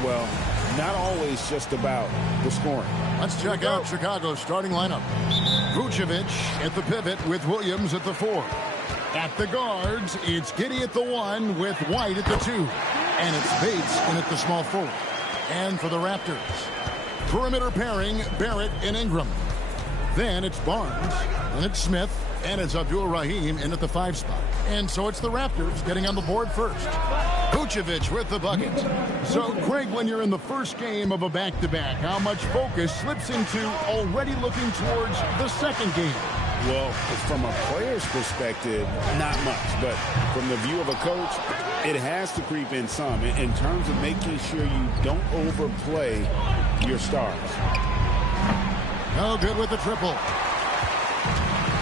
Well, not always just about the scoring. Let's check out Chicago's starting lineup. Vucevic at the pivot with Williams at the 4. At the guards, it's Giddey at the 1 with White at the 2. And it's Bates in at the small forward. And for the Raptors, perimeter pairing, Barrett and Ingram. Then it's Barnes, and it's Smith, and it's Abdul-Rahim in at the 5 spot. And so it's the Raptors getting on the board first. Vucevic with the bucket. So, Craig, when you're in the first game of a back-to-back, how much focus slips into already looking towards the second game? Well, from a player's perspective, not much. But from the view of a coach, it has to creep in some in terms of making sure you don't overplay your stars. No good with the triple.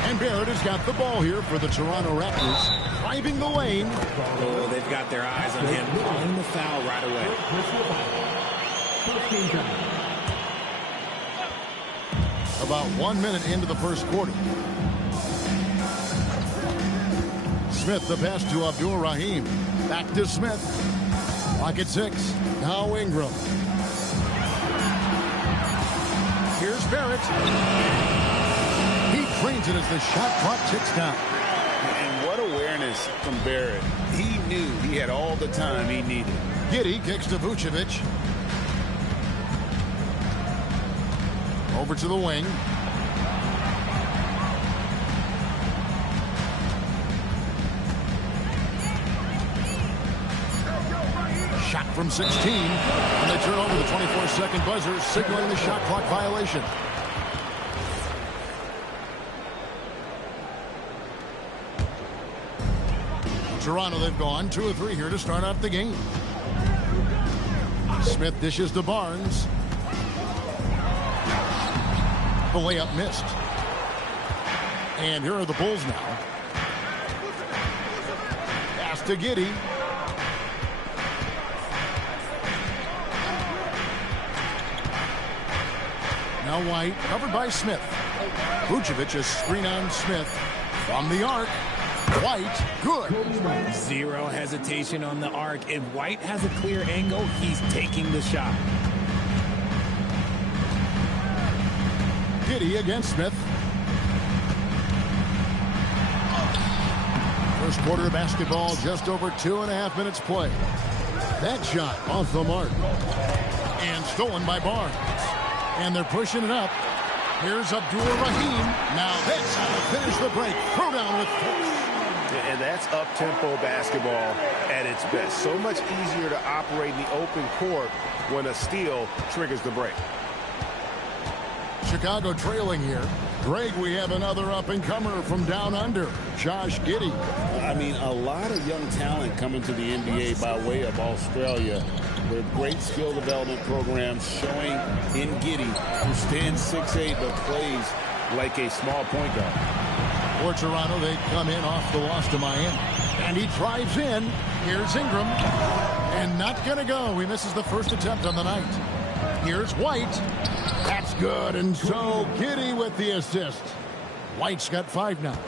And Barrett has got the ball here for the Toronto Raptors. Driving the lane. Oh, they've got their eyes on him. Calling the foul right away. About 1 minute into the first quarter. Smith the pass to Abdul-Rahim. Back to Smith. Clock at 6. Now Ingram. Here's Barrett. He drains it as the shot clock ticks down. And what awareness from Barrett. He knew he had all the time he needed. Giddey kicks to Vucevic. Over to the wing. Shot from 16. And they turn over the 24-second buzzer, signaling the shot clock violation. Toronto, they've gone 2 of 3 here to start out the game. Smith dishes to Barnes. The layup missed. And here are the Bulls now. Pass to Giddey. Now White, covered by Smith. Vucevic is screen on Smith. From the arc. White, good. Zero hesitation on the arc. If White has a clear angle, he's taking the shot. Giddey against Smith. First quarter of basketball, just over 2.5 minutes play. That shot off the mark. And stolen by Barnes. And they're pushing it up. Here's Abdul-Rahim. Now that's how to finish the break. Throw down with force. And that's up-tempo basketball at its best. So much easier to operate in the open court when a steal triggers the break. Chicago trailing here. Greg, we have another up-and-comer from down under, Josh Giddey. I mean, a lot of young talent coming to the NBA by way of Australia. With great skill development programs showing in Giddey, who stands 6'8", but plays like a small point guard. For Toronto, they come in off the loss to Miami. And he drives in. Here's Ingram. And not going to go. He misses the first attempt on the night. Here's White. That's good. And so Giddey with the assist. White's got 5 now.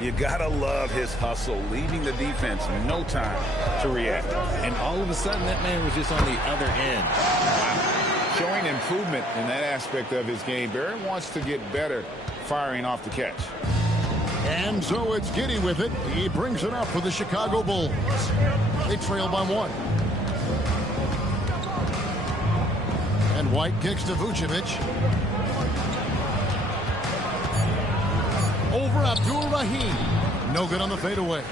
You got to love his hustle, leaving the defense no time to react. And all of a sudden, that man was just on the other end. Wow. Showing improvement in that aspect of his game. Barrett wants to get better firing off the catch. And so it's Giddey with it. He brings it up for the Chicago Bulls. They trail by 1. And White kicks to Vucevic. Over Abdul-Rahim. No good on the fadeaway.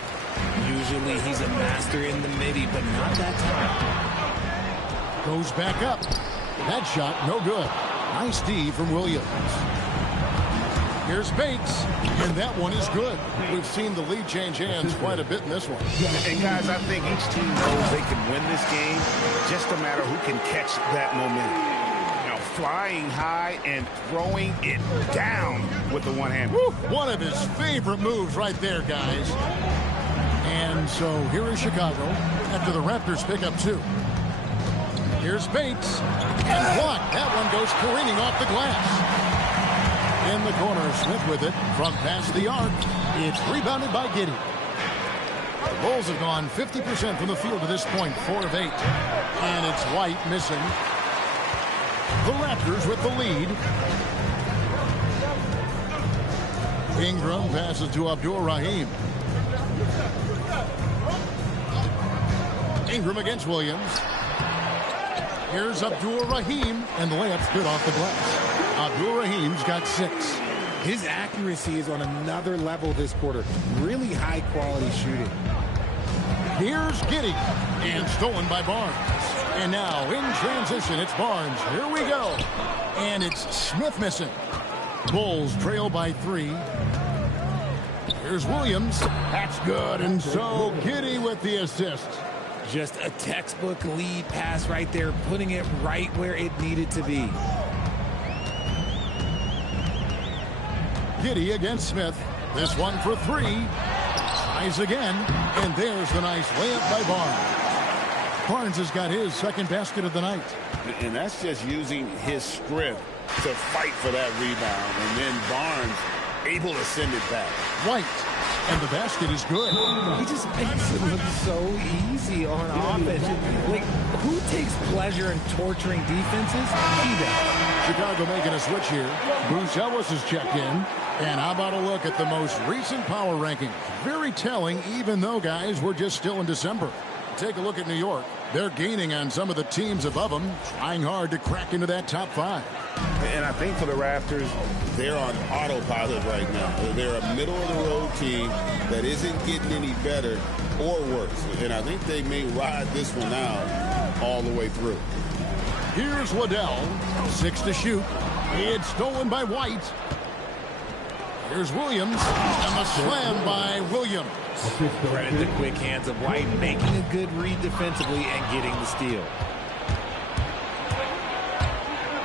Usually he's a master in the midi, but not that time. Goes back up. That shot, no good. Nice D from Williams. Here's Bates, and that one is good. We've seen the lead change hands quite a bit in this one. And guys, I think each team knows they can win this game. Just a matter who can catch that momentum. You know, flying high and throwing it down with the one hand. Woo! One of his favorite moves right there, guys. And so here is Chicago after the Raptors pick up 2. Here's Bates, and blocked. That one goes careening off the glass. In the corner, Smith with it from past the arc. It's rebounded by Giddey. The Bulls have gone 50% from the field to this point, 4 of 8. And it's White missing. The Raptors with the lead. Ingram passes to Abdul-Rahim. Ingram against Williams. Here's Abdul-Rahim, and the layup's good off the glass. Abdul-Rahim's got 6. His accuracy is on another level this quarter. Really high-quality shooting. Here's Giddey, and stolen by Barnes. And now, in transition, it's Barnes. Here we go. And it's Smith missing. Bulls trail by 3. Here's Williams. That's good, and so Giddey with the assist. Just a textbook lead pass right there, putting it right where it needed to be. Giddey against Smith. This one for 3. Tries again, and there's the nice layup by Barnes. Barnes has got his second basket of the night. And that's just using his strength to fight for that rebound. And then Barnes able to send it back. White, and the basket is good. He just makes it look so easy on offense. Like, who takes pleasure in torturing defenses? He does. Chicago making a switch here. Bruce Ellis has checked in. And how about a look at the most recent power rankings? Very telling, even though, guys, we're just still in December. Take a look at New York. They're gaining on some of the teams above them, trying hard to crack into that top 5. And I think for the Raptors, they're on autopilot right now. They're a middle-of-the-road team that isn't getting any better or worse. And I think they may ride this one out all the way through. Here's Waddell, 6 to shoot. It's stolen by White. Here's Williams, and the slam by Williams. Credit the quick hands of White, making a good read defensively and getting the steal.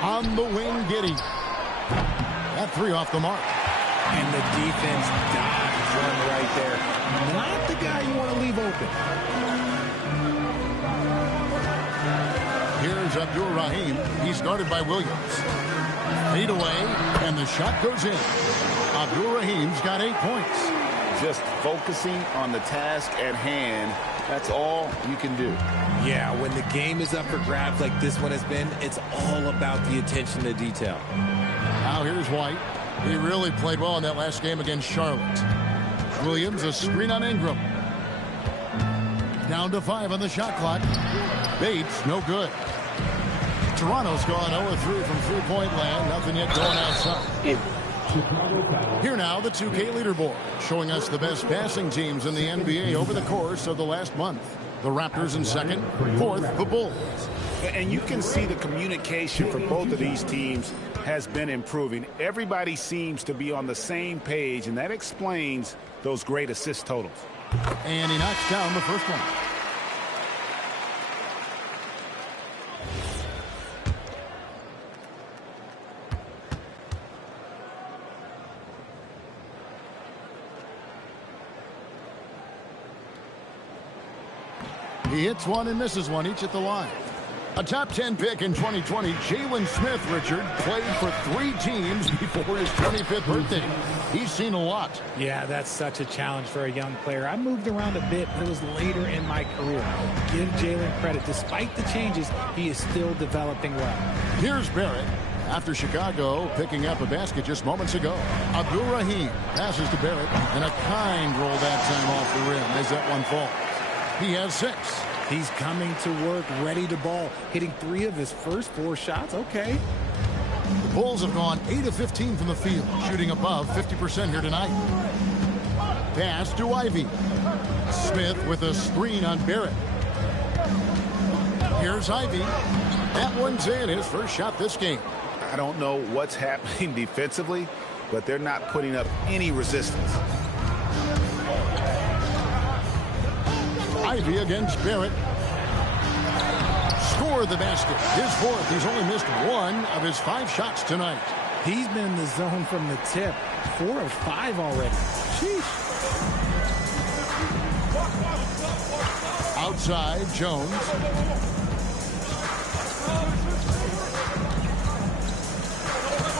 On the wing, Giddey. That 3 off the mark. And the defense dodged one right there. Not the guy you want to leave open. Here's Abdul-Rahim. He's guarded by Williams. Feed away, and the shot goes in. Abdul-Rahim's got 8 points. Just focusing on the task at hand, that's all you can do. Yeah, when the game is up for grabs like this one has been, it's all about the attention to detail. Now here's White. He really played well in that last game against Charlotte. Williams, a screen on Ingram. Down to 5 on the shot clock. Bates, no good. Toronto's gone 0-3 from three-point land. Nothing yet going outside. Here now, the 2K leaderboard, showing us the best passing teams in the NBA over the course of the last month. The Raptors in second, fourth, the Bulls. And you can see the communication for both of these teams has been improving. Everybody seems to be on the same page, and that explains those great assist totals. And he knocks down the first one. He hits one and misses one, each at the line. A top 10 pick in 2020, Jalen Smith, Richard, played for 3 teams before his 25th birthday. He's seen a lot. Yeah, that's such a challenge for a young player. I moved around a bit, but it was later in my career. Give Jalen credit. Despite the changes, he is still developing well. Here's Barrett. After Chicago picking up a basket just moments ago. Abdul-Rahim passes to Barrett, and a kind roll that time off the rim as that one falls. He has 6. He's coming to work, ready to ball, hitting 3 of his first 4 shots. Okay. The Bulls have gone 8 of 15 from the field, shooting above 50% here tonight. Pass to Ivy. Smith with a screen on Barrett. Here's Ivy. That one's in, his first shot this game. I don't know what's happening defensively, but they're not putting up any resistance. Ivy against Barrett. Score the basket. His 4th. He's only missed 1 of his 5 shots tonight. He's been in the zone from the tip. 4 of 5 already. Sheesh. Outside, Jones.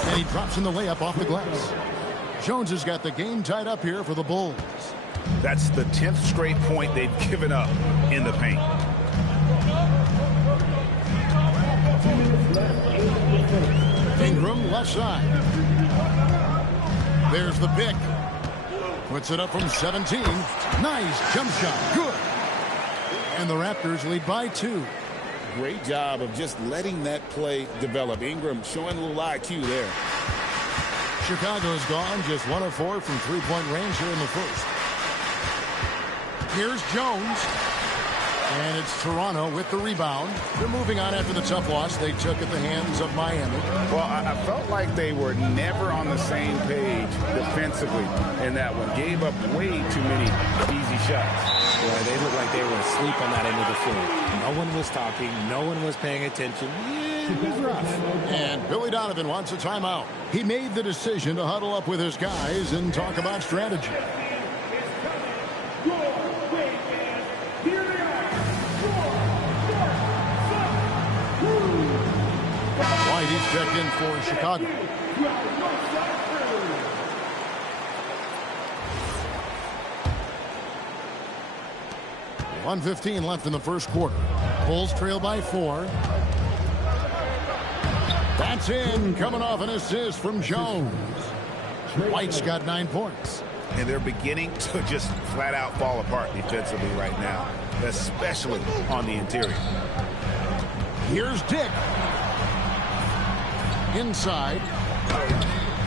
And he drops in the layup off the glass. Jones has got the game tied up here for the Bulls. That's the 10th straight point they've given up in the paint. Ingram, left side. There's the pick. Puts it up from 17. Nice jump shot. Good. And the Raptors lead by 2. Great job of just letting that play develop. Ingram showing a little IQ there. Chicago's gone just 1 of 4 from three-point range here in the first. Here's Jones. And it's Toronto with the rebound. They're moving on after the tough loss they took at the hands of Miami. Well, I felt like they were never on the same page defensively in that one. Gave up way too many easy shots. Yeah, they looked like they were asleep on that end of the floor. No one was talking. No one was paying attention. Yeah, it was rough. And Billy Donovan wants a timeout. He made the decision to huddle up with his guys and talk about strategy. He's checked in for Chicago. .115 left in the first quarter. Bulls trail by 4. That's in, coming off an assist from Jones. White's got 9 points. And they're beginning to just flat out fall apart defensively right now, especially on the interior. Here's Dick. Inside.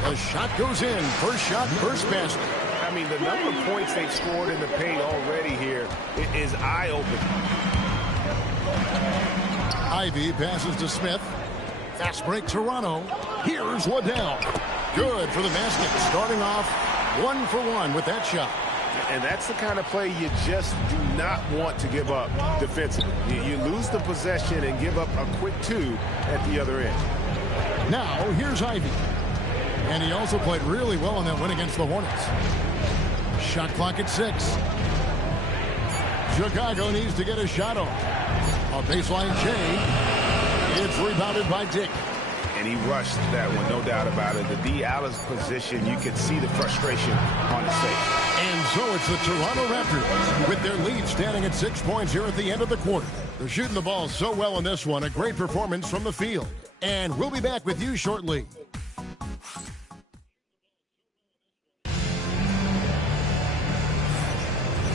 The shot goes in. First shot, first basket. I mean, the number of points they've scored in the paint already here is eye-opening. Ivy passes to Smith. Fast break Toronto. Here's Waddell. Good for the basket. Starting off 1 for 1 with that shot. And that's the kind of play you just do not want to give up defensively. You lose the possession and give up a quick 2 at the other end. Now, here's Ivy. And he also played really well in that win against the Hornets. Shot clock at 6. Chicago needs to get a shot on. A baseline change. It's rebounded by Dick. And he rushed that one, no doubt about it. The D. Allen's position, you could see the frustration on his face. And so it's the Toronto Raptors with their lead standing at 6 points here at the end of the quarter. They're shooting the ball so well in this one. A great performance from the field. And we'll be back with you shortly.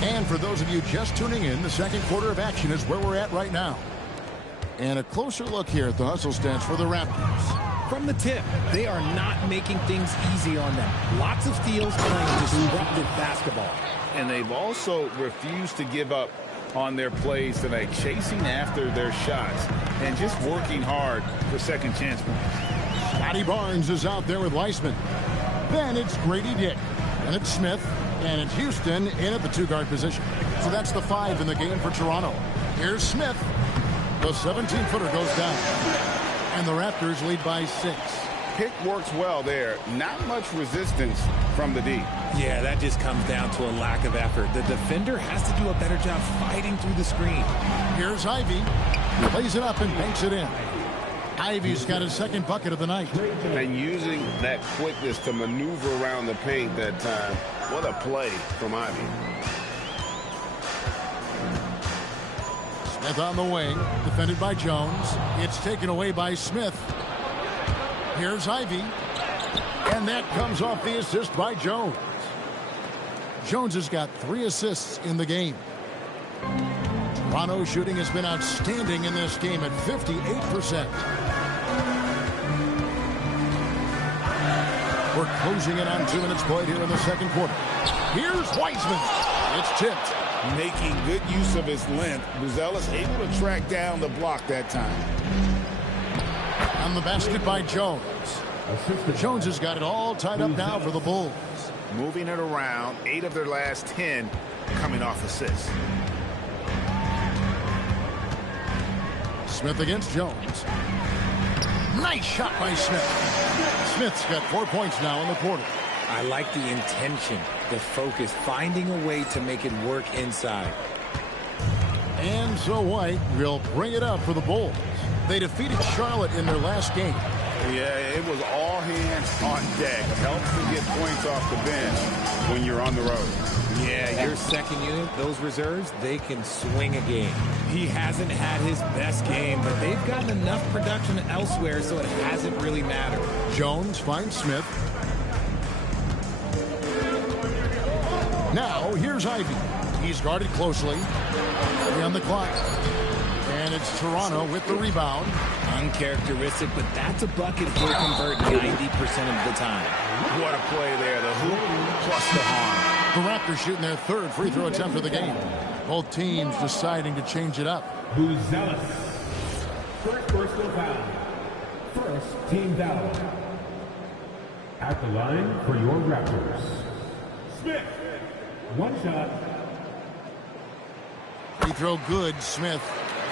And for those of you just tuning in, the second quarter of action is where we're at right now. And a closer look here at the hustle stats for the Raptors. From the tip, they are not making things easy on them. Lots of steals, playing disruptive basketball. And they've also refused to give up on their plays tonight, chasing after their shots and just working hard for second chance points. Scotty Barnes is out there with Weissman. Then it's Grady Dick. And it's Smith. And it's Houston in at the 2-guard position. So that's the 5 in the game for Toronto. Here's Smith. The 17-footer goes down. And the Raptors lead by 6. Pick works well there. Not much resistance from the D. Yeah, that just comes down to a lack of effort. The defender has to do a better job fighting through the screen. Here's Ivy. Plays it up and banks it in. Ivy's got his second bucket of the night. And using that quickness to maneuver around the paint that time. What a play from Ivy. Smith on the wing. Defended by Jones. It's taken away by Smith. Here's Ivy. And that comes off the assist by Jones. Jones has got 3 assists in the game. Toronto's shooting has been outstanding in this game at 58%. We're closing in on 2 minutes played here in the second quarter. Here's Weissman. It's tipped. Making good use of his length. Buzelis able to track down the block that time. On the basket by Jones. Jones has got it all tied up now for the Bulls. Moving it around, 8 of their last 10 coming off assists. Smith against Jones. Nice shot by Smith. Smith's got 4 points now in the quarter. I like the intention, the focus, finding a way to make it work inside. And so White will bring it up for the Bulls. They defeated Charlotte in their last game. Yeah, it was all hands on deck. Helps to get points off the bench. when you're on the road. Yeah, your second unit, those reserves, they can swing a game. He hasn't had his best game, but they've gotten enough production elsewhere, so it hasn't really mattered. Jones finds Smith. Now, here's Ivy. He's guarded closely. 3 on the clock. And it's Toronto with the rebound. Uncharacteristic, but that's a bucket he'll convert 90% of the time. What a play there. The hoop plus the harm. The Raptors shooting their 3rd free throw attempt of the game. Both teams deciding to change it up. Who's zealous? First personal foul. First team foul. At the line for your Raptors. Smith. One shot. Free throw good, Smith.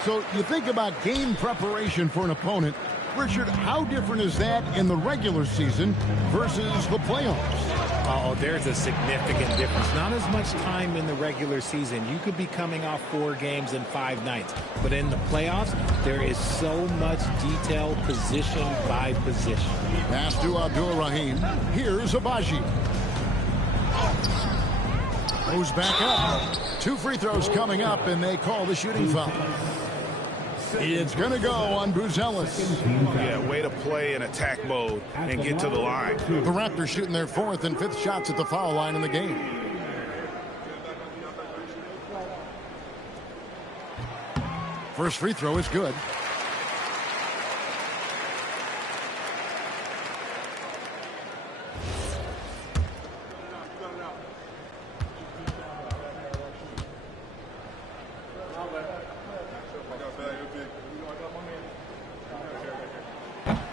So you think about game preparation for an opponent. Richard, how different is that in the regular season versus the playoffs? Oh, there's a significant difference. Not as much time in the regular season. You could be coming off 4 games in 5 nights. But in the playoffs, there is so much detail position by position. Pass to Abdul-Rahim. Here's Abaji. Goes back up. 2 free throws coming up, and they call the shooting foul. It's going to go on Buzelis. Yeah, way to play in attack mode and get to the line. The Raptors shooting their 4th and 5th shots at the foul line in the game. First free throw is good.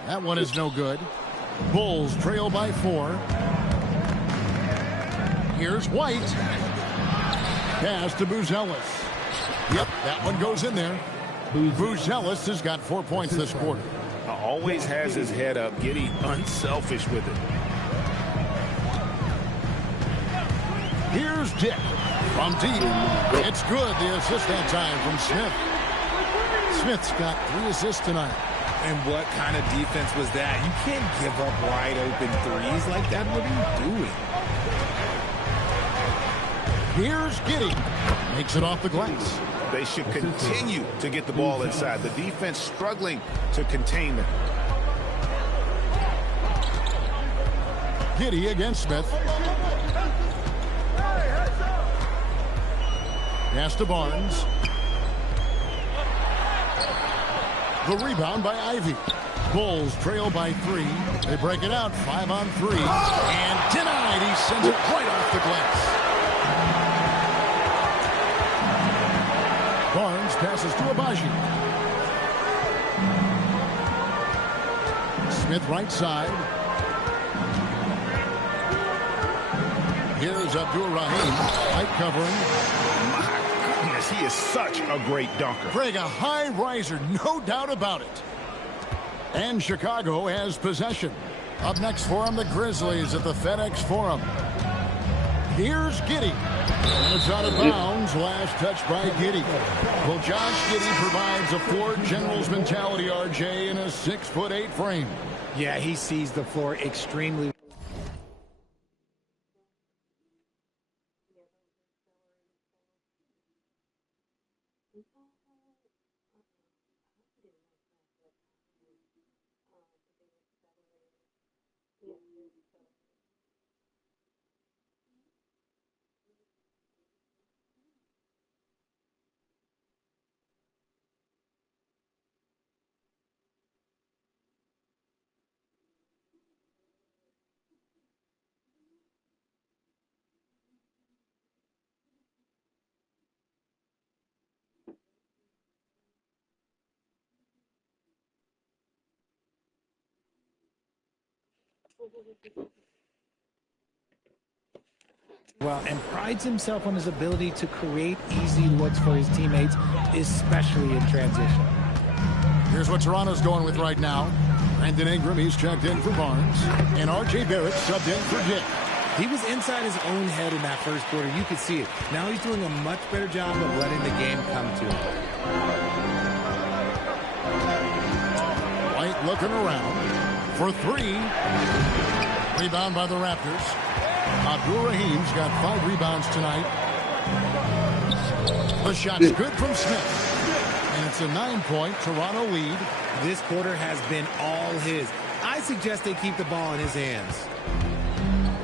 That one is no good. Bulls trail by 4. Here's White. Pass to Buzelis. Yep, that one goes in there. Buzelis has got 4 points this quarter. Always has his head up, getting unselfish with it. Here's Dick from deep. It's good. The assist that time from Smith. Smith's got 3 assists tonight. And what kind of defense was that? You can't give up wide open threes like that. What are you doing? Here's Giddey. Makes it off the glass. They should continue to get the ball inside. The defense struggling to contain them. Giddey against Smith. Pass to Barnes. The rebound by Ivy. Bulls trail by 3. They break it out 5 on 3. And denied. He sends it right off the glass. Barnes passes to Abaji. Smith right side. Here's Abdul-Rahim. Light covering. He is such a great dunker. Craig, a high riser, no doubt about it. And Chicago has possession. Up next for them, the Grizzlies at the FedEx Forum. Here's Giddey. And it's out of bounds. Last touch by Giddey. Well, Josh Giddey provides a floor general's mentality, RJ, in a 6'8" frame. Yeah, he sees the floor extremely. Well, and prides himself on his ability to create easy looks for his teammates, especially in transition. Here's what Toronto's going with right now. Brandon Ingram, he's checked in for Barnes. And R.J. Barrett subbed in for Dick. He was inside his own head in that first quarter. You could see it. Now he's doing a much better job of letting the game come to him. White looking around for 3. Rebound by the Raptors. Abdul-Rahim's got 5 rebounds tonight. The shot's good from Smith. And it's a 9-point Toronto lead. This quarter has been all his. I suggest they keep the ball in his hands.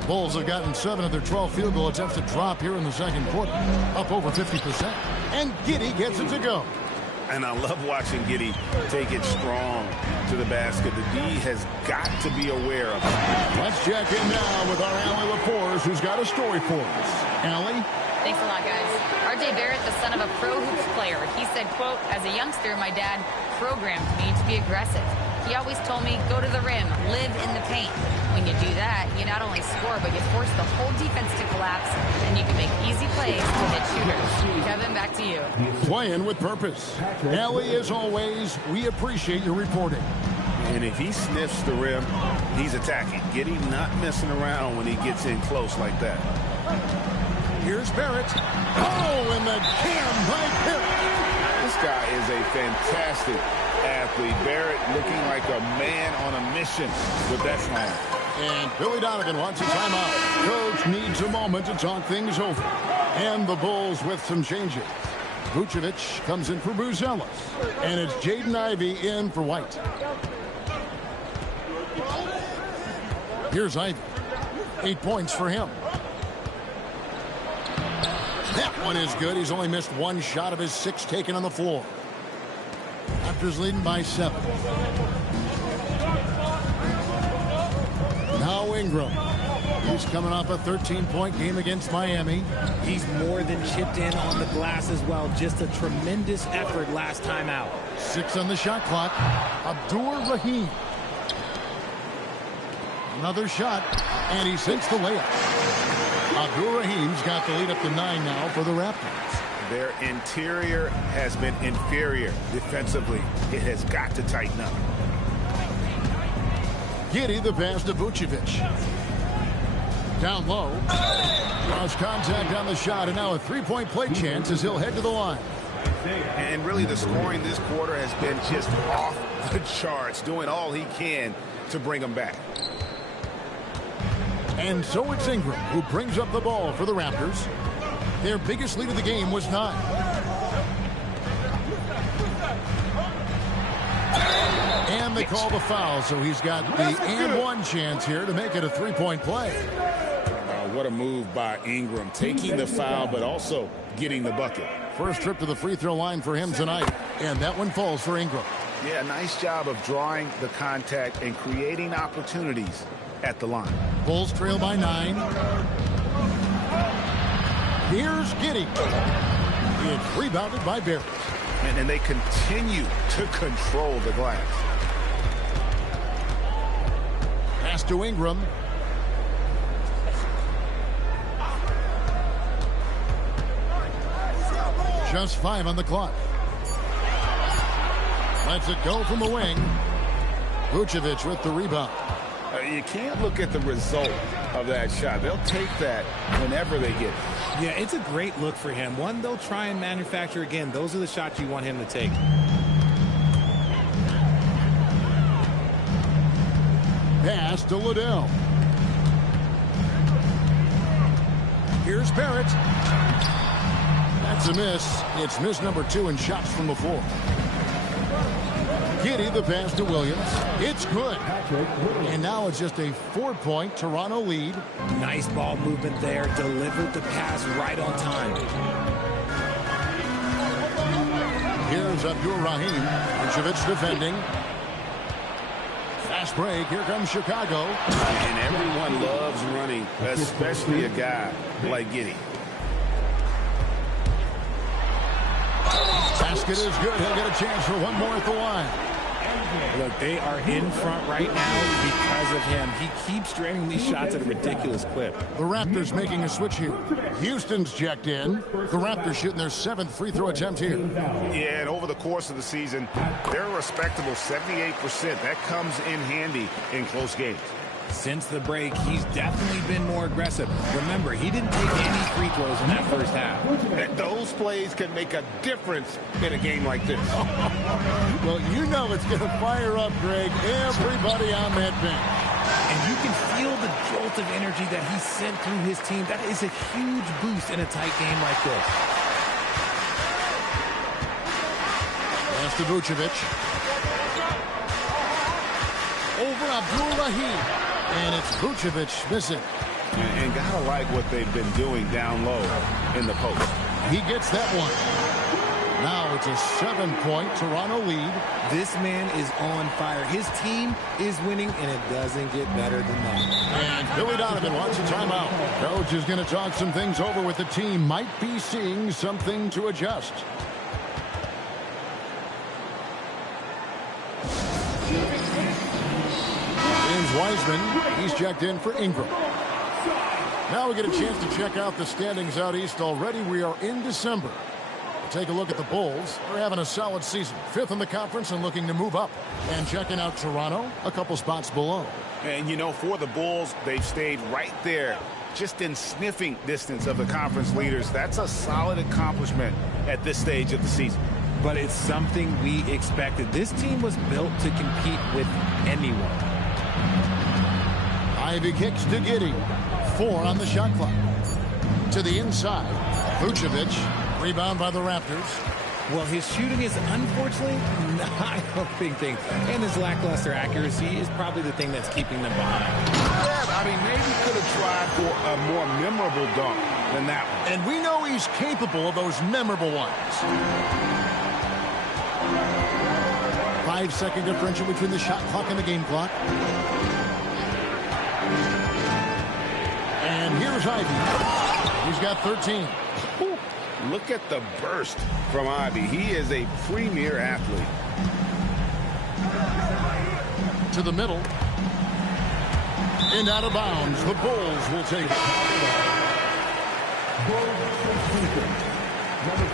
Bulls have gotten 7 of their 12 field goal attempts to drop here in the second quarter, up over 50%. And Giddey gets it to go. And I love watching Giddey take it strong to the basket. The D has got to be aware of it. Let's check in now with our Allie LaForce, who's got a story for us. Allie? Thanks a lot, guys. R.J. Barrett, the son of a pro hoops player, he said, quote, as a youngster, my dad programmed me to be aggressive. He always told me, go to the rim, live in the paint. When you do that, you not only score, but you force the whole defense to collapse, and you can make easy plays to hit shooters. Kevin, back to you. Playing with purpose. Allie, as always, we appreciate your reporting. And if he sniffs the rim, he's attacking. Giddey not messing around when he gets in close like that. Here's Barrett. Oh, and the jam by Barrett. This guy is a fantastic athlete. Barrett looking like a man on a mission with that slam. And Billy Donovan wants a timeout. Coach needs a moment to talk things over. And the Bulls with some changes. Vucevic comes in for Buzelis. And it's Jaden Ivey in for White. Here's Ivey. 8 points for him. That one is good. He's only missed 1 shot of his 6 taken on the floor. Raptors leading by 7. Now Ingram. He's coming off a 13-point game against Miami. He's more than chipped in on the glass as well. Just a tremendous effort last time out. 6 on the shot clock. Abdul-Rahim. Another shot, and he sinks the layup. Abdul-Rahim's got the lead up to 9 now for the Raptors. Their interior has been inferior defensively. It has got to tighten up. Giddey the pass to Vucevic. Down low. Draws contact on the shot, and now a 3-point play chance as he'll head to the line. And really the scoring this quarter has been just off the charts, doing all he can to bring them back. And so it's Ingram who brings up the ball for the Raptors. Their biggest lead of the game was 9. And they call the foul, so he's got the and 1 chance here to make it a 3-point play. What a move by Ingram, taking the foul, but also getting the bucket. First trip to the free throw line for him tonight, and that one falls for Ingram. Yeah, nice job of drawing the contact and creating opportunities at the line. Bulls trail by 9. Here's Giddey. It's rebounded by Barrett. And they continue to control the glass. Pass to Ingram. Just 5 on the clock. Lets it go from the wing. Vucevic with the rebound. You can't look at the result of that shot. They'll take that whenever they get it. Yeah, it's a great look for him. One they'll try and manufacture again. Those are the shots you want him to take. Pass to Liddell. Here's Barrett. That's a miss. It's miss number 2 in shots from the floor. Giddey the pass to Williams. It's good. And now it's just a 4-point Toronto lead. Nice ball movement there. Delivered the pass right on time. Here's Abdul-Rahim. Vucevic defending. Fast break. Here comes Chicago. And everyone loves running, especially a guy like Giddey. Basket is good. He'll get a chance for one more at the line. Look, they are in front right now because of him. He keeps draining these shots at a ridiculous clip. The Raptors making a switch here. Houston's checked in. The Raptors shooting their 7th free throw attempt here. Yeah, and over the course of the season, they're a respectable 78%. That comes in handy in close games. Since the break, he's definitely been more aggressive. Remember, he didn't take any free throws in that first half. And those plays can make a difference in a game like this. Well, you know it's going to fire up, Greg, everybody on that bench. And you can feel the jolt of energy that he sent through his team. That is a huge boost in a tight game like this. Pass to Vucevic. Over Abdul-Rahim. And it's Vucevic missing. And gotta like what they've been doing down low in the post. He gets that one. Now it's a 7-point Toronto lead. This man is on fire. His team is winning, and it doesn't get better than that. And Billy Donovan wants a timeout. Coach is going to talk some things over with the team. Might be seeing something to adjust. James Wiseman, he's checked in for Ingram. Now we get a chance to check out the standings out east already. We are in December. Take a look at the Bulls. They're having a solid season. 5th in the conference and looking to move up. And checking out Toronto, a couple spots below. And, you know, for the Bulls, they've stayed right there, just in sniffing distance of the conference leaders. That's a solid accomplishment at this stage of the season. But it's something we expected. This team was built to compete with anyone. Ivy kicks to Giddey. 4 on the shot clock. To the inside. Vucevic. Rebound by the Raptors. Well, his shooting is unfortunately not helping things. And his lackluster accuracy is probably the thing that's keeping them behind. Yeah, I mean, maybe could have tried for a more memorable dunk than that one. And we know he's capable of those memorable ones. 5-second differential between the shot clock and the game clock. And here's Ivy. He's got 13. Ooh. Look at the burst from Ivy. He is a premier athlete. To the middle. And out of bounds. The Bulls will take it. Number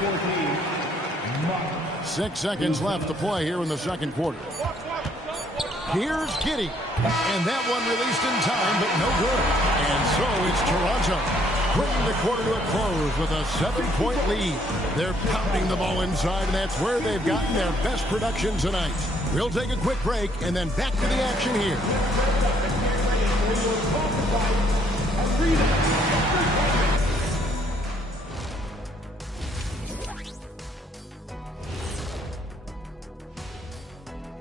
14, 6 seconds left to play here in the second quarter. Here's Giddey. And that one released in time, but no good. And so it's Toronto bringing the quarter to a close with a 7-point lead. They're pounding the ball inside, and that's where they've gotten their best production tonight. We'll take a quick break and then back to the action here.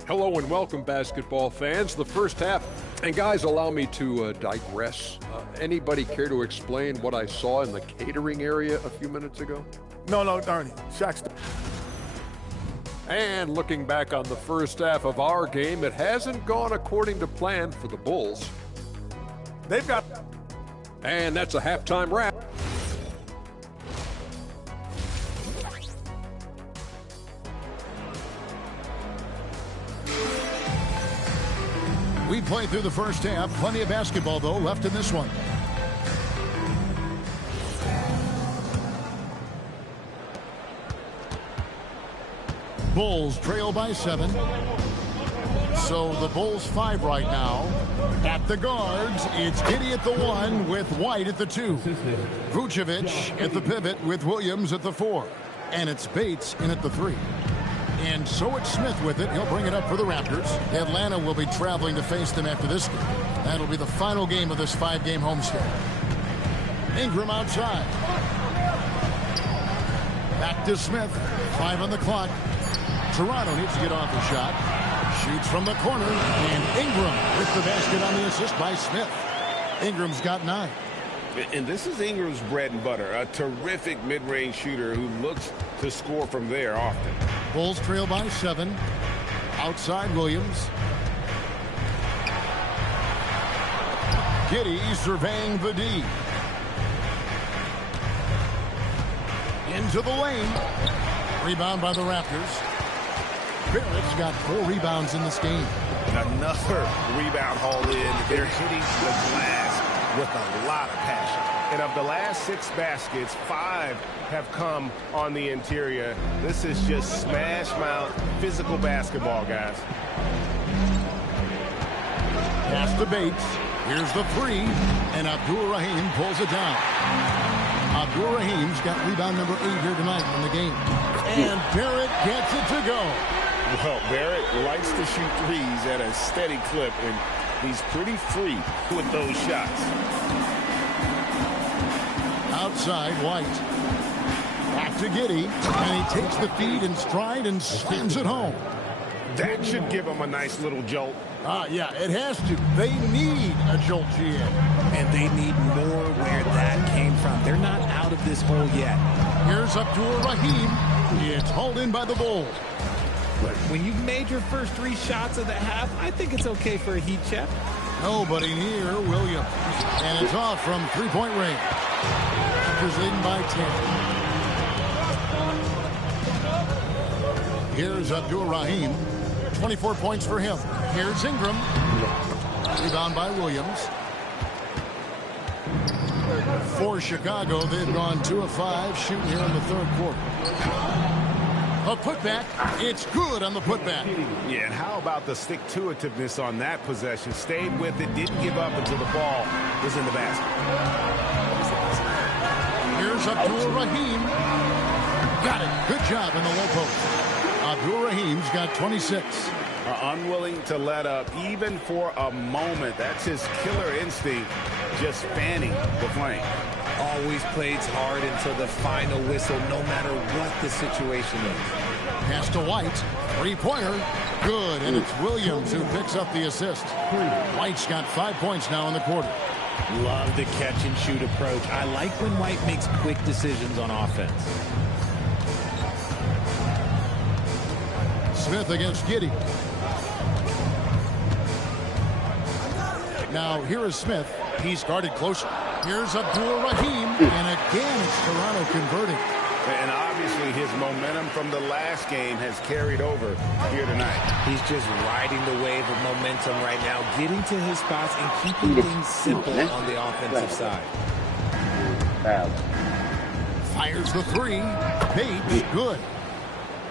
Hello and welcome, basketball fans. The first half, and guys, allow me to digress. Anybody care to explain what I saw in the catering area a few minutes ago? No, Ernie. Shaq's. And looking back on the first half of our game, it hasn't gone according to plan for the Bulls. They've got. And that's a halftime wrap. We played through the first half. Plenty of basketball, though, left in this one. Bulls trail by 7. So the Bulls 5 right now. At the guards, it's Giddey at the 1 with White at the 2. Vucevic at the pivot with Williams at the 4. And it's Bates in at the 3. And so it's Smith with it. He'll bring it up for the Raptors. Atlanta will be traveling to face them after this game. That'll be the final game of this 5-game homestand. Ingram outside. Back to Smith. 5 on the clock. Toronto needs to get off the shot. Shoots from the corner. And Ingram with the basket on the assist by Smith. Ingram's got 9. And this is Ingram's bread and butter. A terrific mid-range shooter who looks to score from there often. Bulls trail by 7. Outside Williams. Giddey surveying the D. Into the lane. Rebound by the Raptors. Barrett's got 4 rebounds in this game. Another rebound haul in. They're hitting the glass with a lot of passion. And of the last 6 baskets, 5 have come on the interior. This is just smash mouth physical basketball, guys. Pass to Bates. Here's the 3. And Abdul-Rahim pulls it down. Abdul-Rahim's got rebound number 8 here tonight in the game. And Barrett gets it to go. Well, Barrett likes to shoot threes at a steady clip, and He's pretty free with those shots. Outside, White. Back to Giddey, and he takes the feed in stride and slams it home. That should give him a nice little jolt. Yeah, it has to. They need a jolt, GM. And they need more where that came from. They're not out of this hole yet. Here's Abdur-Rahim. It's hauled in by the Bulls. Look, when you've made your first 3 shots of the half, I think it's okay for a heat check. Nobody near Williams. And it's off from three-point range. Raptors leading by 10. Here's Abdur-Rahim. 24 points for him. Here's Ingram. Rebound by Williams. For Chicago, they've gone 2 of 5 shooting here in the third quarter. A putback. It's good on the putback. Yeah, and how about the stick-to-itiveness on that possession? Stayed with it, didn't give up until the ball was in the basket. Here's Abdur-Rahim. Got it. Good job in the low post. Abdur-Rahim's got 26. Unwilling to let up even for a moment. That's his killer instinct, just fanning the flame. Always plays hard until the final whistle, no matter what the situation is. Pass to White. Three-pointer. Good, and it's Williams who picks up the assist. White's got 5 points now in the quarter. Love the catch-and-shoot approach. I like when White makes quick decisions on offense. Smith against Giddey. Now, here is Smith. He's guarded closer. Here's Abdur-Rahim. And again, it's Toronto converting. And obviously his momentum from the last game has carried over here tonight. He's just riding the wave of momentum right now, getting to his spots and keeping things simple on the offensive side. Fires the three. Bates, good.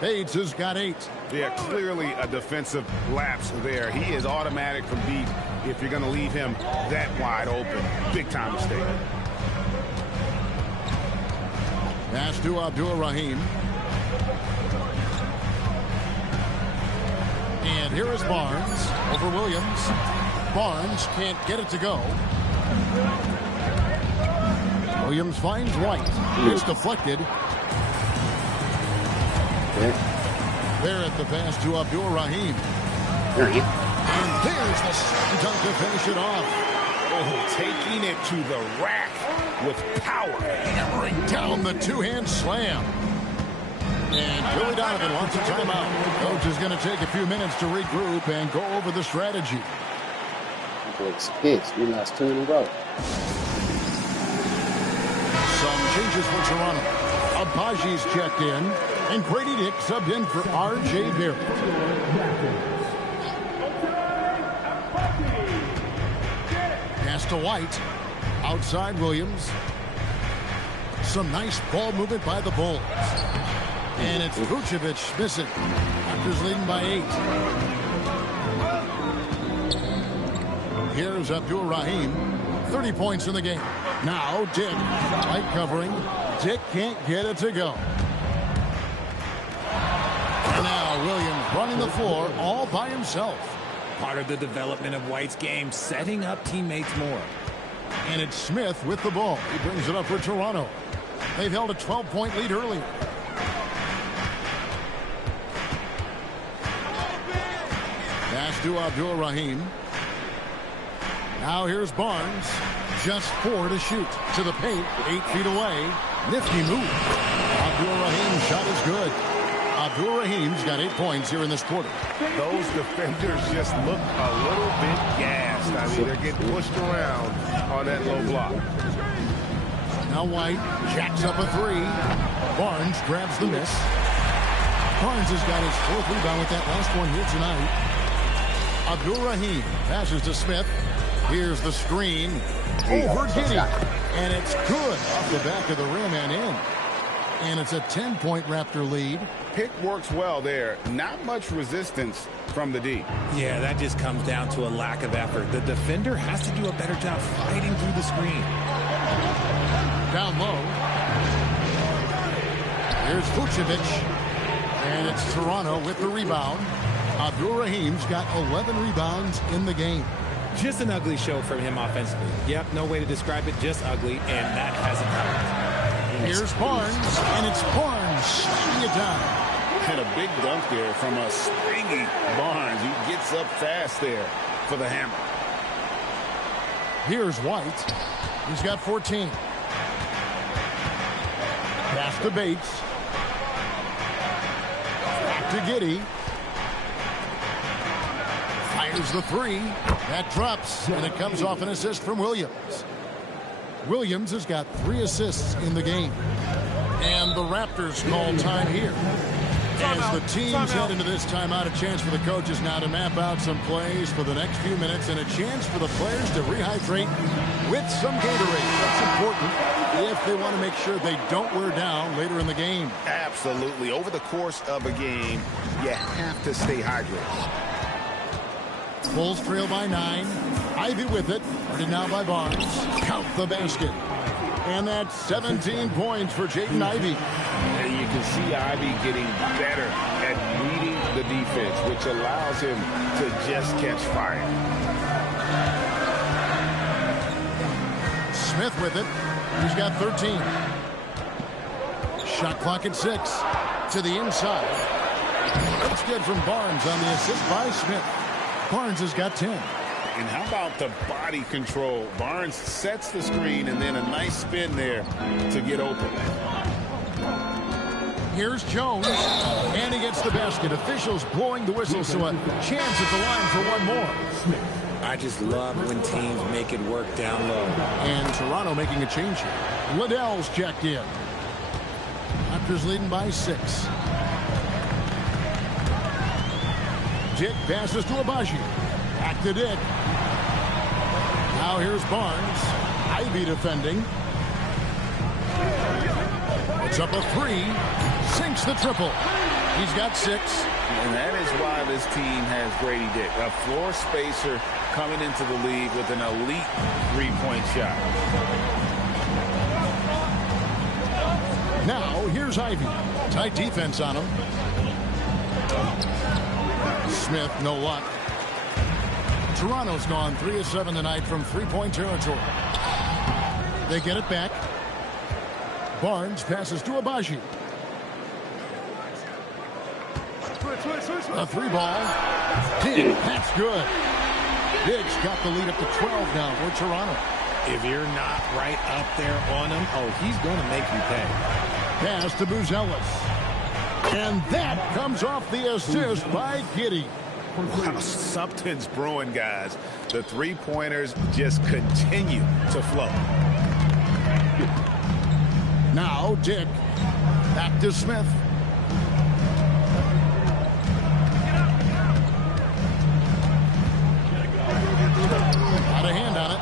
Bates has got 8. Yeah, clearly a defensive lapse there. He is automatic from deep if you're going to leave him that wide open. Big time mistake. Pass to Abdur-Rahim. And here is Barnes over Williams. Barnes can't get it to go. Williams finds White. It's deflected. There at the pass to Abdur-Rahim. And there's the slam dunk to finish it off. Oh, taking it to the rack with power. Hammering down the two-hand slam. And Billy Donovan wants a timeout. Coach is going to take a few minutes to regroup and go over the strategy. We lost 2 in a row. Some changes for Toronto. Abaji's checked in. And Grady Dick subbed in for R.J. Barrett. Pass to White. Outside Williams. Some nice ball movement by the Bulls. And it's Vucevic missing. Raptors leading by 8. Here's Abdur-Rahim. 30 points in the game. Now Dick. White covering. Dick can't get it to go. And now Williams running the floor all by himself. Part of the development of White's game, setting up teammates more. And it's Smith with the ball. He brings it up for Toronto. They've held a 12-point lead early. Pass to Abdur-Rahim. Now here's Barnes. Just 4 to shoot. To the paint, 8 feet away. Nifty move. Abdur-Rahim's shot is good. Abdur-Rahim's got 8 points here in this quarter. Those defenders just look a little bit gassed. I mean, they're getting pushed around on that low block. Now White jacks up a 3. Barnes grabs the miss. Barnes has got his 4th rebound with that last one here tonight. Abdur-Rahim passes to Smith. Here's the screen. Over Giddey. And it's good off the back of the rim and in. And it's a 10-point Raptor lead. Pick works well there. Not much resistance from the D. Yeah, that just comes down to a lack of effort. The defender has to do a better job fighting through the screen. Down low. Here's Vucevic. And it's Toronto with the rebound. Abdur-Rahim's got 11 rebounds in the game. Just an ugly show from him offensively. Yep, no way to describe it, just ugly, and that hasn't helped. Here's Barnes, and it's Barnes slamming it down. And a big dunk there from a springy Barnes. He gets up fast there for the hammer. Here's White. He's got 14. Pass to Bates. Back to Giddey. Fires the three. That drops, and it comes off an assist from Williams. Williams has got 3 assists in the game. And the Raptors call time here. As the teams head into this timeout, a chance for the coaches now to map out some plays for the next few minutes and a chance for the players to rehydrate with some Gatorade. That's important if they want to make sure they don't wear down later in the game. Absolutely. Over the course of a game, you have to stay hydrated. Bulls trail by 9. Ivy with it. Guarded now by Barnes. Count the basket. And that's 17 points for Jaden Ivey. And you can see Ivy getting better at reading the defense, which allows him to just catch fire. Smith with it. He's got 13. Shot clock at 6. To the inside. That's good from Barnes on the assist by Smith. Barnes has got 10. And how about the body control? Barnes sets the screen and then a nice spin there to get open. Here's Jones, and he gets the basket. Officials blowing the whistle, so a chance at the line for one more. I just love when teams make it work down low. And Toronto making a change here. Liddell's checked in. Raptors leading by 6. Dick passes to Abaji. Back to Dick. Now here's Barnes. Ivy defending. Puts up a 3. Sinks the triple. He's got 6. And that is why this team has Grady Dick, a floor spacer coming into the league with an elite three-point shot. Now here's Ivy. Tight defense on him. Smith, no luck. Toronto's gone 3 of 7 tonight from three-point territory. They get it back. Barnes passes to Abaji. A 3-ball. Dig, that's good. Dig's got the lead up to 12 now for Toronto. If you're not right up there on him, oh, he's going to make you pay. Pass to Buzelis. And that comes off the assist by Giddey. Wow, something's brewing, guys. The three-pointers just continue to flow. Now Dick. Back to Smith. Got a hand on it.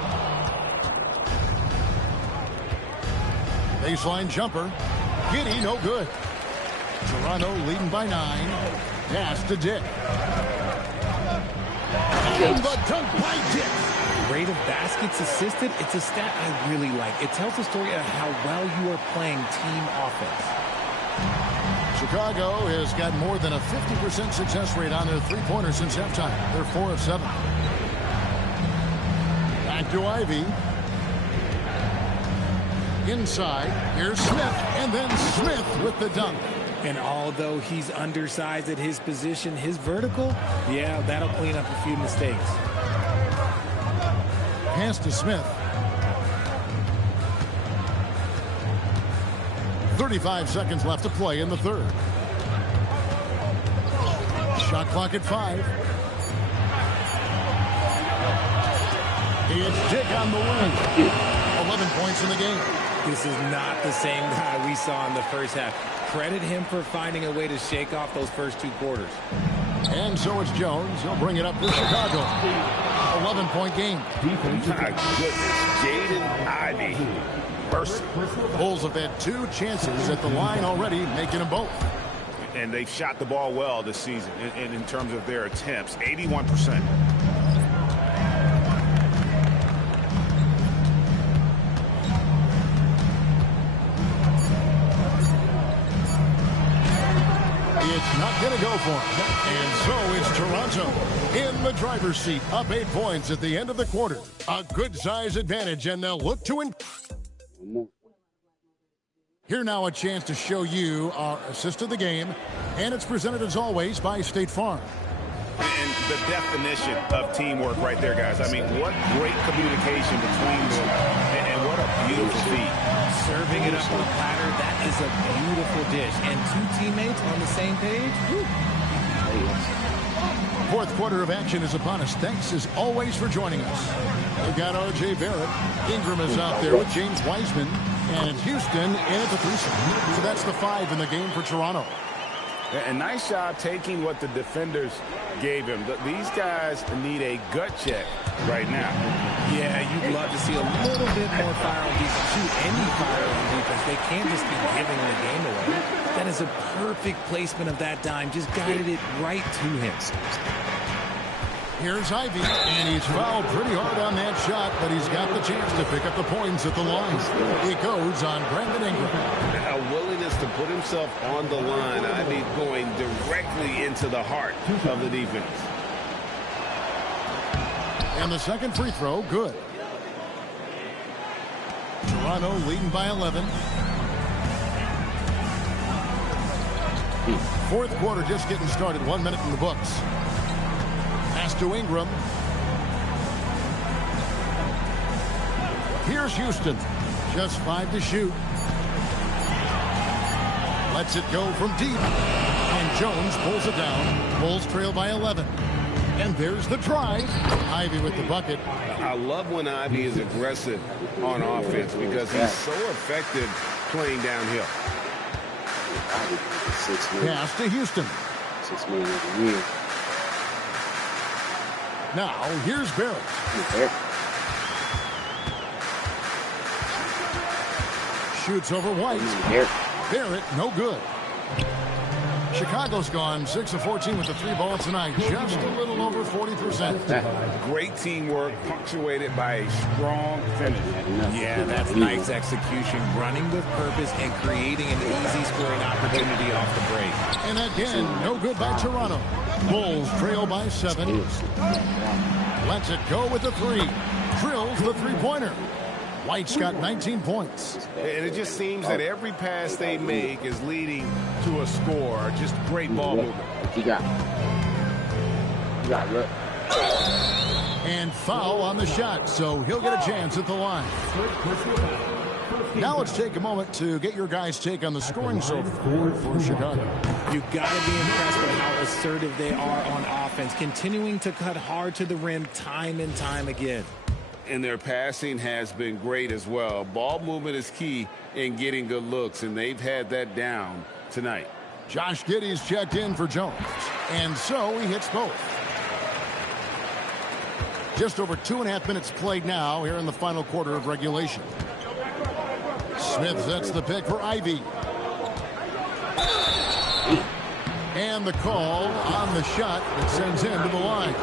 Baseline jumper. Giddey, no good. Toronto leading by 9. Pass to Dick. And the dunk by Dick. Rate of baskets assisted, it's a stat I really like. It tells the story of how well you are playing team offense. Chicago has got more than a 50% success rate on their three-pointers since halftime. They're 4 of 7. Back to Ivy. Inside, here's Smith, and then Smith with the dunk. And although he's undersized at his position, his vertical, yeah, that'll clean up a few mistakes. Pass to Smith. 35 seconds left to play in the third. Shot clock at 5. It's Dick on the win. 11 points in the game. This is not the same guy we saw in the first half. Credit him for finding a way to shake off those first 2 quarters. And so it's Jones. He'll bring it up for Chicago. 11-point game. My goodness, Jaden Ivey. Bulls have had 2 chances at the line already, making them both. And they've shot the ball well this season in terms of their attempts, 81%. It's It's not going to go for him. And so is Toronto in the driver's seat, up 8 points at the end of the quarter. A good size advantage, and they'll look to Here now a chance to show you our assist of the game, and it's presented as always by State Farm. And the definition of teamwork right there, guys. I mean, what great communication between them, and what a beautiful feat. Serving it up on a platter, that is a beautiful dish. And two teammates on the same page. Woo. Fourth quarter of action is upon us. Thanks as always for joining us. We've got R.J. Barrett. Ingram is out there with James Wiseman. And it's Houston in at the 3. So that's the 5 in the game for Toronto. And nice job taking what the defenders gave him. These guys need a gut check right now. Yeah, you'd love to see a little bit more fire on defense. Shoot, any fire on defense. They can't just be giving the game away. That is a perfect placement of that dime. Just guided it right to him. Here's Ivy, and he's fouled pretty hard on that shot, but he's got the chance to pick up the points at the line. He goes on Brandon Ingram. A willingness to put himself on the line. Ivy going directly into the heart of the defense. And the second free throw, good. Toronto leading by 11. Fourth quarter just getting started. 1 minute in the books. Pass to Ingram. Here's Houston. Just 5 to shoot. Lets it go from deep. And Jones pulls it down. Bulls trail by 11. And there's the drive. Ivy with the bucket. I love when Ivy is aggressive on offense because he's so effective playing downhill. Pass to Houston. Now, here's Barrett. Shoots over White. Barrett, no good. Chicago's gone 6 of 14 with the 3 ball tonight. Just a little over 40%. Great teamwork, punctuated by a strong finish. Yeah, that's nice execution, running with purpose and creating an easy scoring opportunity off the break. And again, no good by Toronto. Bulls trail by 7. Lets it go with the 3. Drills the 3-pointer. White's got 19 points. And it just seems that every pass they make is leading to a score. Just great ball movement. And foul on the shot, so he'll get a chance at the line. Now let's take a moment to get your guys' take on the scoring so far for Chicago. You've got to be impressed with how assertive they are on offense, continuing to cut hard to the rim time and time again. And their passing has been great as well. Ball movement is key in getting good looks, and they've had that down tonight. Josh Giddey's checked in for Jones, and so he hits both. Just over 2.5 minutes played now here in the final quarter of regulation. Smith sets the pick for Ivy. And the call on the shot that sends him to the line.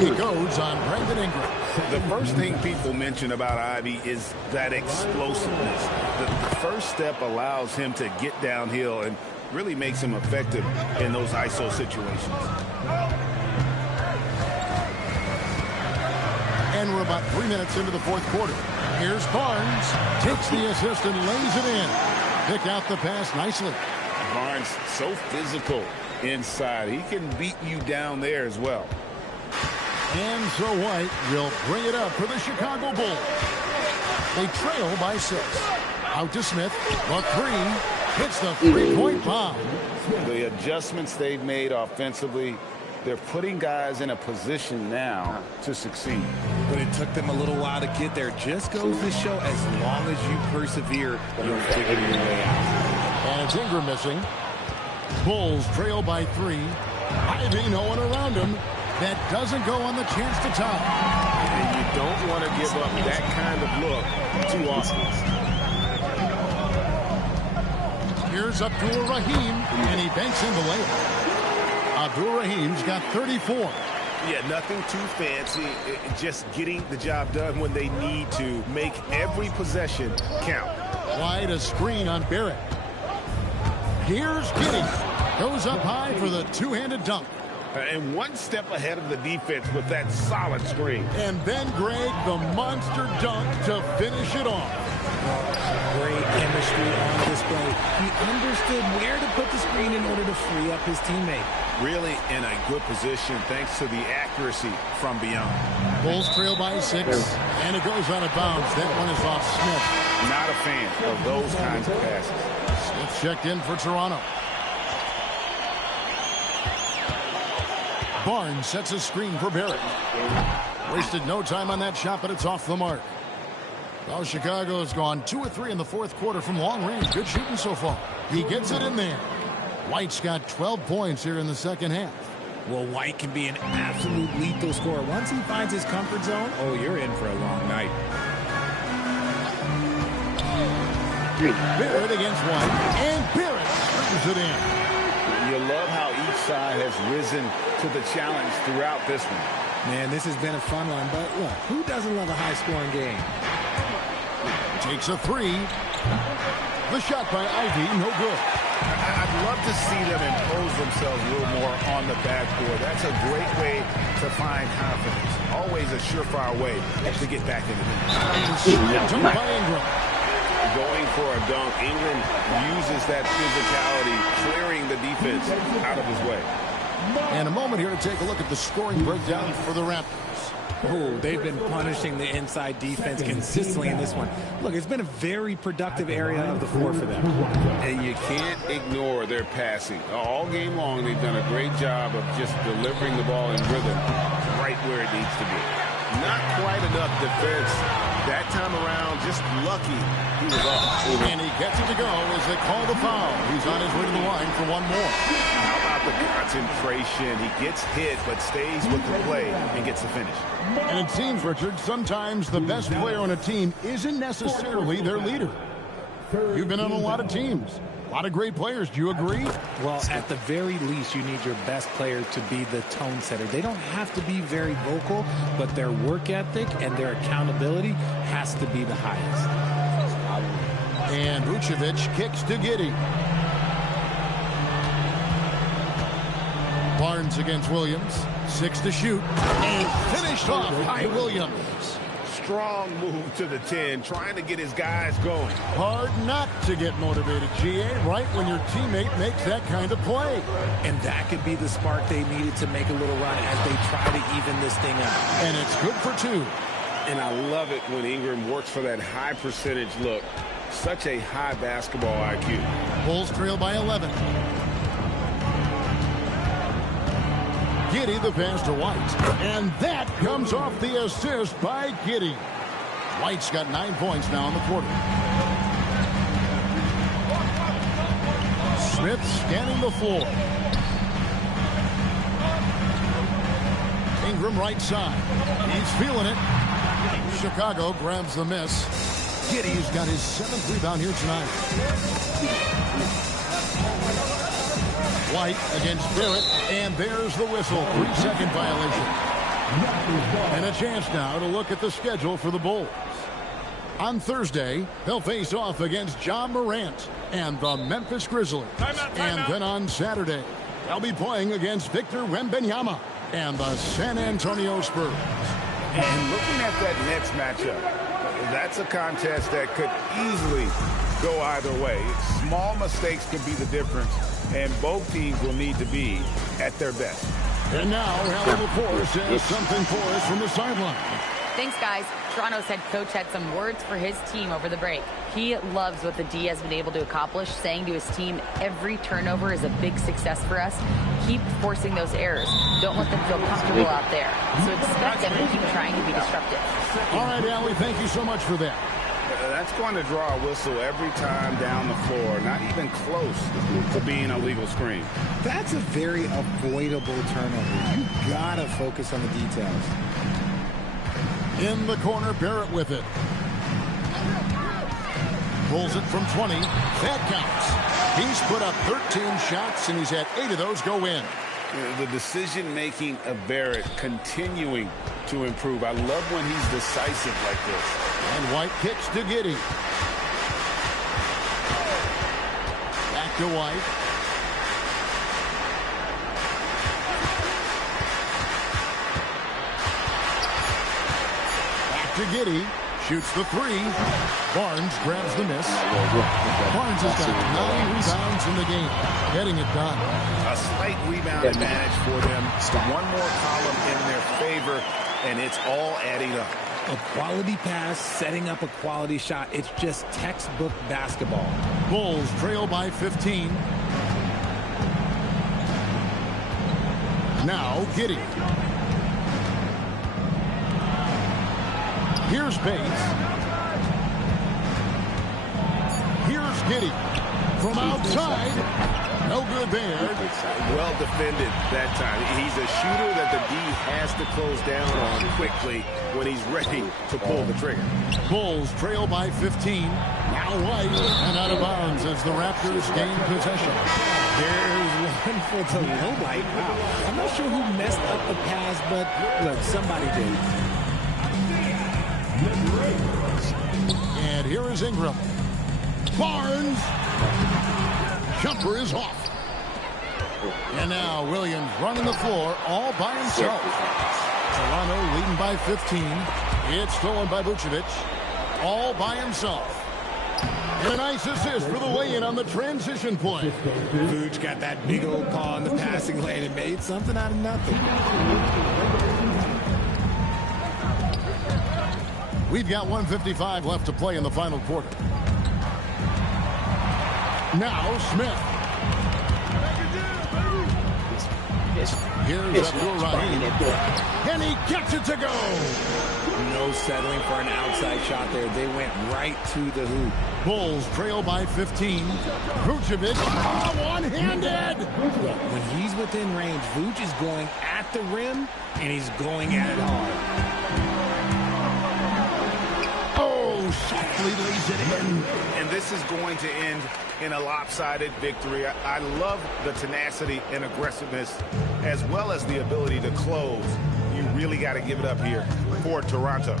He goes on Brandon Ingram. The first thing people mention about Ivy is that explosiveness. The first step allows him to get downhill and really makes him effective in those ISO situations. And we're about 3 minutes into the fourth quarter. Here's Barnes. Takes the assist and lays it in. Pick out the pass nicely. Barnes so physical inside. He can beat you down there as well. And so White will bring it up for the Chicago Bulls. They trail by 6. Out to Smith. The 3 hits the 3-point bomb. The adjustments they've made offensively, they're putting guys in a position now to succeed. But it took them a little while to get there. Just goes to show as long as you persevere, you'll figure your way out. And it's Ingram missing. Bulls trail by 3. Ivy, no one around him. That doesn't go on the chance to tie. And you don't want to give up that kind of look too often. Here's Abdul Rahim, and he banks in the layup. Abdul Rahim's got 34. Yeah, nothing too fancy. Just getting the job done when they need to. Make every possession count. Wide a screen on Barrett. Here's Giddey. Goes up high for the two-handed dunk. And one step ahead of the defense with that solid screen. And then Greg, the monster dunk to finish it off. Great chemistry on display. He understood where to put the screen in order to free up his teammate. Really in a good position thanks to the accuracy from beyond. Bulls trail by 6, and it goes out of bounds. That one is off Smith. Not a fan of those kinds of passes. Smith checked in for Toronto. Barnes sets a screen for Barrett. Wasted no time on that shot, but it's off the mark. Well, Chicago's gone 2 of 3 in the fourth quarter from long range. Good shooting so far. He gets it in there. White's got 12 points here in the second half. Well, White can be an absolute lethal scorer. Once he finds his comfort zone, oh, you're in for a long night. Barrett against White, and Barrett screws it in. You love how each side has risen to the challenge throughout this one. Man, this has been a fun one, but look, who doesn't love a high-scoring game? Takes a 3. The shot by Ivy, no good. I'd love to see them impose themselves a little more on the backboard. That's a great way to find confidence. Always a surefire way to get back in the game. Dunk by Ingram. Going for a dunk, Ingram uses that physicality, clearing the defense out of his way. And a moment here to take a look at the scoring breakdown for the Raptors. Oh, they've been punishing the inside defense consistently in this one. Look, it's been a very productive area of the floor for them. And you can't ignore their passing. All game long, they've done a great job of just delivering the ball in rhythm right where it needs to be. Not quite enough defense. That time around, just lucky he was off. And he gets it to go as they call the foul. He's on his way to the line for one more. How about the concentration? He gets hit, but stays with the play and gets the finish. And it seems, Richard, sometimes the best player on a team isn't necessarily their leader. You've been on a lot of teams. A lot of great players. Do you agree? Well, at the very least, you need your best player to be the tone setter. They don't have to be very vocal, but their work ethic and their accountability has to be the highest. And Vucevic kicks to Giddey. Barnes against Williams. 6 to shoot. And finished off by Williams. Strong move to the 10, trying to get his guys going. Hard not to get motivated, GA, right when your teammate makes that kind of play. And that could be the spark they needed to make a little run as they try to even this thing up. And it's good for 2. And I love it when Ingram works for that high percentage look. Such a high basketball IQ. Bulls trail by 11. Giddey the pass to White. And that comes off the assist by Giddey. White's got 9 points now in the quarter. Smith scanning the floor. Ingram right side. He's feeling it. Chicago grabs the miss. Giddey's got his 7th rebound here tonight. White against Barrett, and there's the whistle. 3-second violation. And a chance now to look at the schedule for the Bulls. On Thursday, they'll face off against Ja Morant and the Memphis Grizzlies. And then on Saturday, they'll be playing against Victor Wembanyama and the San Antonio Spurs. And looking at that next matchup, that's a contest that could easily go either way. Small mistakes could be the difference, and both teams will need to be at their best. And now, Helen LaForce says something for us from the sideline. Thanks, guys. Toronto's head coach had some words for his team over the break. He loves what the D has been able to accomplish, saying to his team, every turnover is a big success for us. Keep forcing those errors. Don't let them feel comfortable out there. So expect them to keep trying to be disruptive. All right, Allie, thank you so much for that. That's going to draw a whistle every time down the floor. Not even close to being a legal screen. That's a very avoidable turnover. You gotta focus on the details. In the corner, Barrett with it. Pulls it from 20. That counts. He's put up 13 shots, and he's had 8 of those go in. The decision-making of Barrett continuing to improve. I love when he's decisive like this. And White kicks to Giddey. Back to White. Back to Giddey. Shoots the three. Barnes grabs the miss. Barnes has got 9 rebounds in the game. Getting it done. A slight rebound advantage for them. One more column in their favor, and it's all adding up. A quality pass, setting up a quality shot. It's just textbook basketball. Bulls trail by 15. Now Giddey. Here's Bates. Here's Giddey. From outside. No good there. Well defended that time. He's a shooter that the D has to close down on quickly when he's ready to pull the trigger. Bulls trail by 15. Now White and out of bounds as the Raptors gain possession. There's one for the low White. Wow. I'm not sure who messed up the pass, but look, somebody did. And here is Ingram. Barnes. Jumper is off. And now Williams running the floor all by himself. Toronto leading by 15. It's stolen by Vucevic. All by himself. And a nice assist for the lay-in on the transition play. Vooch got that big old paw in the passing lane and made something out of nothing. We've got 1:55 left to play in the final quarter. Now Smith. Here's Abdul-Rahim. And he gets it to go. No settling for an outside shot there. They went right to the hoop. Bulls trail by 15. Vucevic, one-handed. When he's within range, Vooch is going at the rim, and he's going at it hard. Oh, softly lays it in. And this is going to end in a lopsided victory. I love the tenacity and aggressiveness as well as the ability to close. You really got to give it up here for Toronto.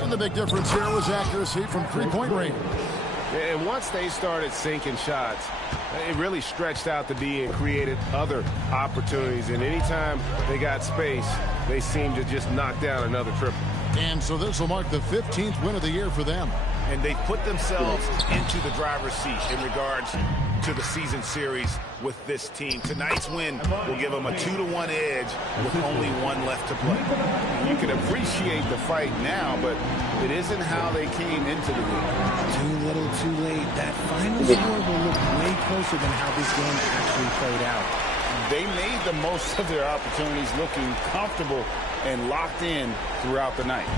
And the big difference here was accuracy from three-point range. And once they started sinking shots, it really stretched out the D and created other opportunities. And anytime they got space, they seemed to just knock down another triple. And so this will mark the 15th win of the year for them. And they put themselves into the driver's seat in regards to the season series with this team. Tonight's win will give them a 2-1 edge with only one left to play. You can appreciate the fight now, but it isn't how they came into the game. Too little, too late. That final score will look way closer than how this game actually played out. They made the most of their opportunities, looking comfortable and locked in throughout the night.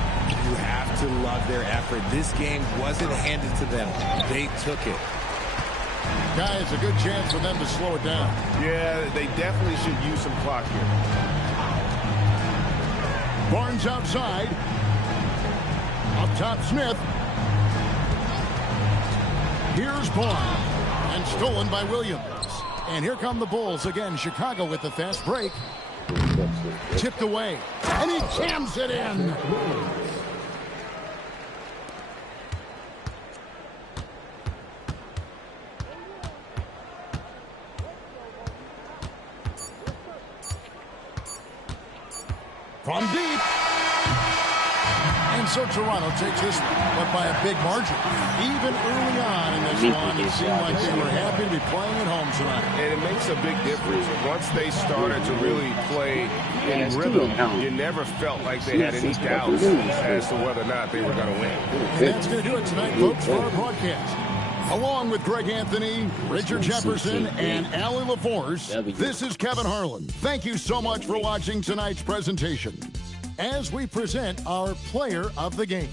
You have to love their effort. This game wasn't handed to them. They took it. Guys, a good chance for them to slow it down. Yeah, they definitely should use some clock here. Barnes outside. Up top, Smith. Here's Barnes. And stolen by Williams. And here come the Bulls again. Chicago with the fast break. Tipped away. And he jams it in. From deep. And so Toronto takes this one, but by a big margin. Even early on in this one, it seemed like they were happy to be playing at home tonight. And it makes a big difference. Once they started to really play in rhythm, you never felt like they had any doubts as to whether or not they were going to win. And that's going to do it tonight, folks, for our broadcast. Along with Greg Anthony, Richard Jefferson, and Allie LaForce, this is Kevin Harlan. Thank you so much for watching tonight's presentation as we present our player of the game.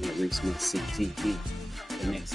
ReeceMustSeeTV. The next